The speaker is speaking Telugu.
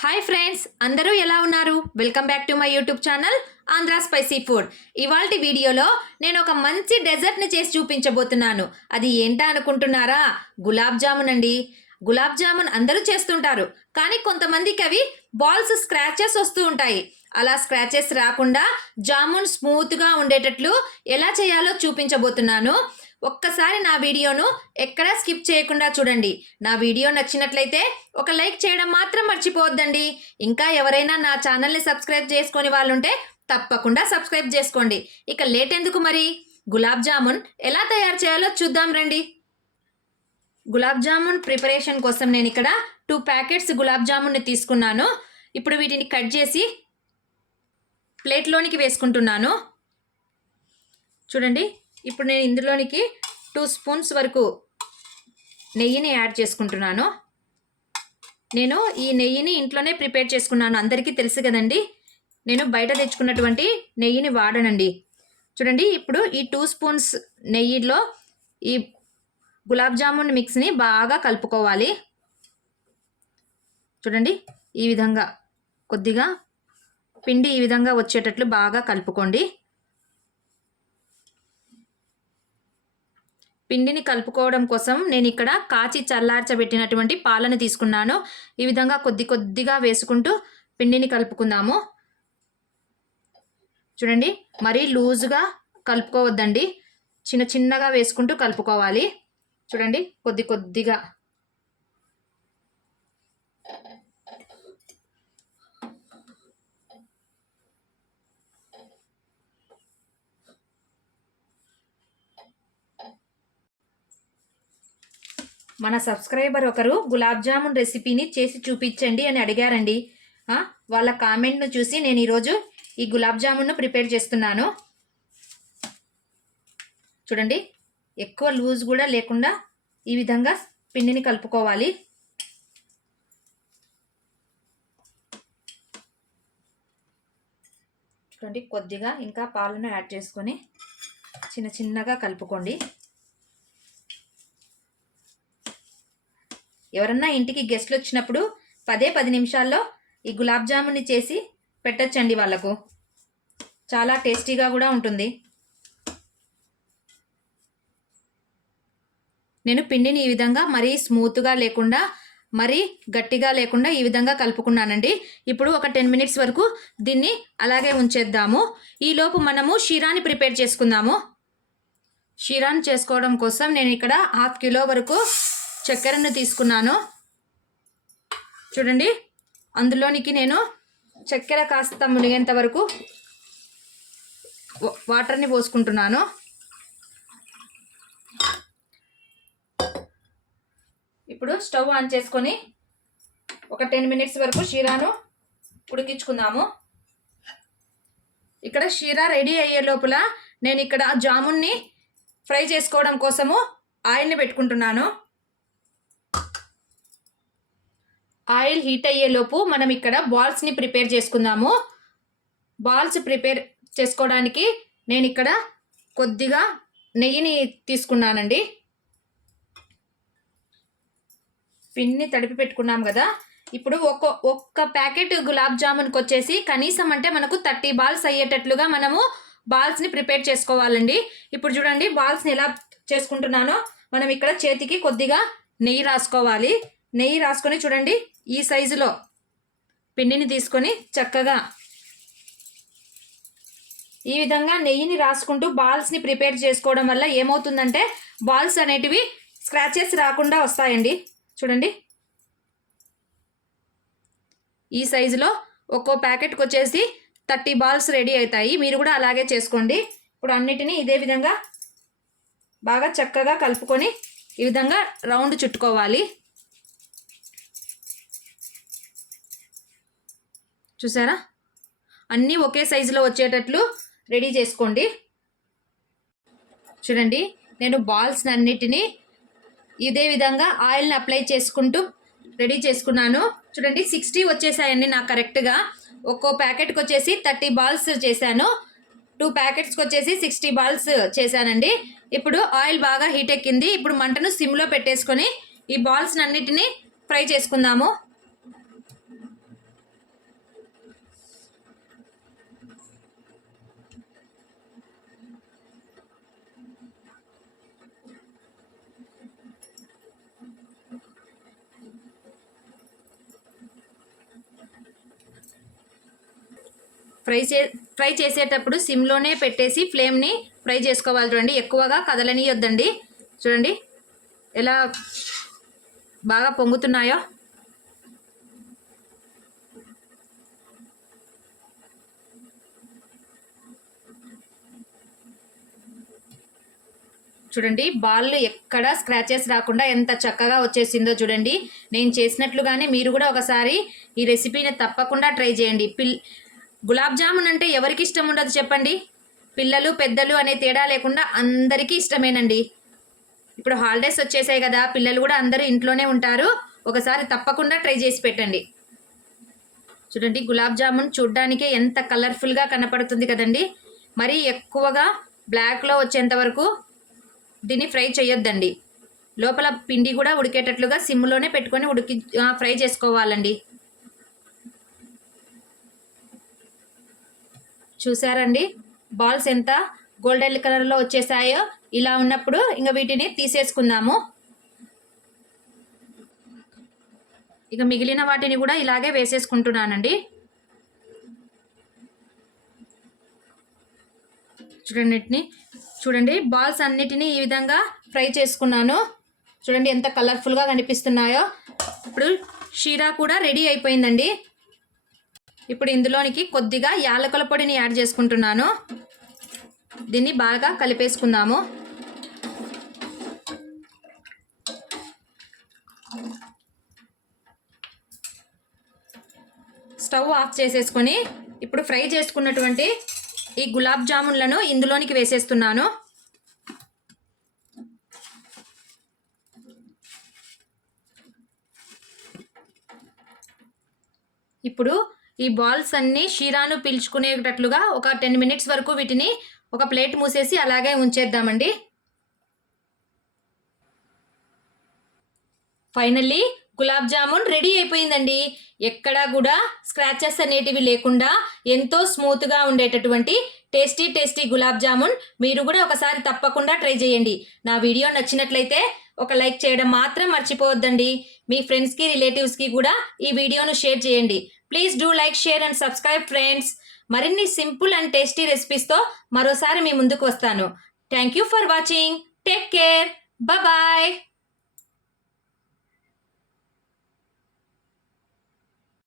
హాయ్ ఫ్రెండ్స్, అందరూ ఎలా ఉన్నారు? Welcome back to my YouTube channel Andhra spicy food. ఇవాల్టి వీడియోలో నేను ఒక మంచి డెజర్ట్ని చేసి చూపించబోతున్నాను. అది ఏంటా అనుకుంటున్నారా? గులాబ్ జామున్ అండి. గులాబ్ జామున్ అందరూ చేస్తుంటారు, కానీ కొంతమందికి అవి బాల్స్ స్క్రాచెస్ వస్తూ ఉంటాయి. అలా స్క్రాచెస్ రాకుండా జామున్ స్మూత్గా ఉండేటట్లు ఎలా చేయాలో చూపించబోతున్నాను. ఒక్కసారి నా వీడియోను ఎక్కడా స్కిప్ చేయకుండా చూడండి. నా వీడియో నచ్చినట్లయితే ఒక లైక్ చేయడం మాత్రం మర్చిపోవద్దండి. ఇంకా ఎవరైనా నా ఛానల్ని సబ్స్క్రైబ్ చేసుకొని వాళ్ళుంటే తప్పకుండా సబ్స్క్రైబ్ చేసుకోండి. ఇక లేట్ ఎందుకు మరి, గులాబ్ జామున్ ఎలా తయారు చేయాలో చూద్దాం రండి. గులాబ్ జామున్ ప్రిపరేషన్ కోసం నేను ఇక్కడ 2 ప్యాకెట్స్ గులాబ్ జామున్ని తీసుకున్నాను. ఇప్పుడు వీటిని కట్ చేసి ప్లేట్లోనికి వేసుకుంటున్నాను. చూడండి, ఇప్పుడు నేను ఇందులోనికి 2 స్పూన్స్ వరకు నెయ్యిని యాడ్ చేసుకుంటున్నాను. నేను ఈ నెయ్యిని ఇంట్లోనే ప్రిపేర్ చేసుకున్నాను. అందరికీ తెలుసు కదండి, నేను బయట తెచ్చుకున్నటువంటి నెయ్యిని వాడనండి. చూడండి, ఇప్పుడు ఈ 2 స్పూన్స్ నెయ్యిలో ఈ గులాబ్ జామున్ మిక్స్ని బాగా కలుపుకోవాలి. చూడండి, ఈ విధంగా కొద్దిగా పిండి ఈ విధంగా వచ్చేటట్లు బాగా కలుపుకోండి. పిండిని కలుపుకోవడం కోసం నేను ఇక్కడ కాచి చల్లార్చబెట్టినటువంటి పాలను తీసుకున్నాను. ఈ విధంగా కొద్ది కొద్దిగా వేసుకుంటూ పిండిని కలుపుకుందాము. చూడండి, మరీ లూజుగా కలుపుకోవద్దండి, చిన్న చిన్నగా వేసుకుంటూ కలుపుకోవాలి. చూడండి, కొద్ది కొద్దిగా. మన సబ్స్క్రైబర్ ఒకరు గులాబ్ జామున్ రెసిపీని చేసి చూపించండి అని అడిగారండి. వాళ్ళ కామెంట్ను చూసి నేను ఈరోజు ఈ గులాబ్ జామున్ను ప్రిపేర్ చేస్తున్నాను. చూడండి, ఎక్కువ లూజ్ కూడా లేకుండా ఈ విధంగా పిండిని కలుపుకోవాలి. చూడండి, కొద్దిగా ఇంకా పాలను యాడ్ చేసుకొని చిన్న చిన్నగా కలుపుకోండి. ఎవరన్నా ఇంటికి గెస్ట్లు వచ్చినప్పుడు 10 నిమిషాల్లో ఈ గులాబ్ జామున్ని చేసి పెట్టచ్చండి వాళ్ళకు. చాలా టేస్టీగా కూడా ఉంటుంది. నేను పిండిని ఈ విధంగా మరీ స్మూత్గా లేకుండా మరీ గట్టిగా లేకుండా ఈ విధంగా కలుపుకున్నానండి. ఇప్పుడు ఒక 10 మినిట్స్ వరకు దీన్ని అలాగే ఉంచేద్దాము. ఈలోపు మనము షీరాని ప్రిపేర్ చేసుకుందాము. షీరాని చేసుకోవడం కోసం నేను ఇక్కడ 1/2 కిలో వరకు చక్కెరను తీసుకున్నాను. చూడండి, అందులోనికి నేను చక్కెర కాస్త మునిగేంత వరకు వాటర్ని పోసుకుంటున్నాను. ఇప్పుడు స్టవ్ ఆన్ చేసుకొని ఒక 10 మినిట్స్ వరకు షీరాను ఉడికించుకుందాము. ఇక్కడ షీరా రెడీ అయ్యే లోపల నేను ఇక్కడ జామున్ని ఫ్రై చేసుకోవడం కోసము ఆయిల్ని పెట్టుకుంటున్నాను. ఆయిల్ హీట్ అయ్యేలోపు మనం ఇక్కడ బాల్స్ని ప్రిపేర్ చేసుకుందాము. బాల్స్ ప్రిపేర్ చేసుకోవడానికి నేను ఇక్కడ కొద్దిగా నెయ్యిని తీసుకున్నానండి. పిండిని తడిపి పెట్టుకున్నాం కదా. ఇప్పుడు ఒక్క ప్యాకెట్ గులాబ్ జామున్కి వచ్చేసి కనీసం అంటే మనకు 30 బాల్స్ అయ్యేటట్లుగా మనము బాల్స్ని ప్రిపేర్ చేసుకోవాలండి. ఇప్పుడు చూడండి, బాల్స్ని ఎలా చేసుకుంటున్నానో మనం ఇక్కడ చేతికి కొద్దిగా నెయ్యి రాసుకోవాలి. నెయ్యి రాసుకొని చూడండి, ఈ సైజులో పిండిని తీసుకొని చక్కగా ఈ విధంగా నెయ్యిని రాసుకుంటూ బాల్స్ని ప్రిపేర్ చేసుకోవడం వల్ల ఏమవుతుందంటే బాల్స్ అనేటివి స్క్రాచెస్ రాకుండా వస్తాయండి. చూడండి, ఈ సైజులో ఒక్కో ప్యాకెట్కి వచ్చేసి 30 బాల్స్ రెడీ అవుతాయి. మీరు కూడా అలాగే చేసుకోండి. ఇప్పుడు అన్నిటినీ ఇదే విధంగా బాగా చక్కగా కలుపుకొని ఈ విధంగా రౌండ్ చుట్టుకోవాలి. చూసారా, అన్నీ ఒకే సైజులో వచ్చేటట్లు రెడీ చేసుకోండి. చూడండి, నేను బాల్స్ అన్నిటినీ ఇదే విధంగా ఆయిల్ని అప్లై చేసుకుంటూ రెడీ చేసుకున్నాను. చూడండి, 60 వచ్చేసాయండి నాకు కరెక్ట్గా. ఒక్కో ప్యాకెట్కి వచ్చేసి 30 బాల్స్ చేశాను. 2 ప్యాకెట్స్కి వచ్చేసి 60 బాల్స్ చేశానండి. ఇప్పుడు ఆయిల్ బాగా హీట్ ఎక్కింది. ఇప్పుడు మంటను సిమ్లో పెట్టేసుకొని ఈ బాల్స్ అన్నిటినీ ఫ్రై చేసుకుందాము. ఫ్రై చేసేటప్పుడు సిమ్లోనే పెట్టేసి ఫ్లేమ్ని ఫ్రై చేసుకోవాలి. చూడండి, ఎక్కువగా కదలనియొద్దండి. చూడండి ఎలా బాగా పొంగుతున్నాయో. చూడండి, బాల్ ఎక్కడ స్క్రాచెస్ రాకుండా ఎంత చక్కగా వచ్చేసిందో చూడండి. నేను చేసినట్లుగానే మీరు కూడా ఒకసారి ఈ రెసిపీని తప్పకుండా ట్రై చేయండి. గులాబ్ జామున్ అంటే ఎవరికి ఇష్టం ఉండదు చెప్పండి? పిల్లలు పెద్దలు అనే తేడా లేకుండా అందరికీ ఇష్టమేనండి. ఇప్పుడు హాలిడేస్ వచ్చేసాయి కదా, పిల్లలు కూడా అందరూ ఇంట్లోనే ఉంటారు. ఒకసారి తప్పకుండా ట్రై చేసి పెట్టండి. చూడండి, గులాబ్ జామున్ చూడ్డానికే ఎంత కలర్ఫుల్గా కనపడుతుంది కదండి. మరీ ఎక్కువగా బ్లాక్లో వచ్చేంత వరకు దీన్ని ఫ్రై చేయొద్దండి. లోపల పిండి కూడా ఉడికేటట్లుగా సిమ్లోనే పెట్టుకొని ఫ్రై చేసుకోవాలండి. చూసారండి బాల్స్ ఎంత గోల్డెన్ కలర్లో వచ్చేసాయో. ఇలా ఉన్నప్పుడు ఇంకా వీటిని తీసేసుకుందాము. ఇక మిగిలిన వాటిని కూడా ఇలాగే వేసేసుకుంటున్నానండి. చూడండి బాల్స్ అన్నిటినీ ఈ విధంగా ఫ్రై చేసుకున్నాను. చూడండి ఎంత కలర్ఫుల్గా కనిపిస్తున్నాయో. ఇప్పుడు షీరా కూడా రెడీ అయిపోయిందండి. ఇప్పుడు ఇందులోనికి కొద్దిగా యాలకుల పొడిని యాడ్ చేసుకుంటున్నాను. దీన్ని బాగా కలిపేసుకుందాము. స్టవ్ ఆఫ్ చేసేసుకొని ఇప్పుడు ఫ్రై చేసుకున్నటువంటి ఈ గులాబ్ జామున్లను ఇందులోనికి వేసేస్తున్నాను. ఇప్పుడు ఈ బాల్స్ అన్నీ షీరాను పీల్చుకునేటట్లుగా ఒక 10 మినిట్స్ వరకు వీటిని ఒక ప్లేట్ మూసేసి అలాగే ఉంచేద్దామండి. ఫైనల్లీ గులాబ్ జామున్ రెడీ అయిపోయిందండి. ఎక్కడా కూడా స్క్రాచెస్ అనేటివి లేకుండా ఎంతో స్మూత్గా ఉండేటటువంటి టేస్టీ గులాబ్ జామున్ మీరు కూడా ఒకసారి తప్పకుండా ట్రై చేయండి. నా వీడియో నచ్చినట్లయితే ఒక లైక్ చేయడం మాత్రం మర్చిపోవద్దండి. మీ ఫ్రెండ్స్కి రిలేటివ్స్కి కూడా ఈ వీడియోను షేర్ చేయండి. Please do like, share and subscribe friends. మరిన్ని సింపుల్ అండ్ టేస్టీ రెసిపీస్తో మరోసారి మీ ముందుకు వస్తాను. Thank you for watching. Take care. Bye.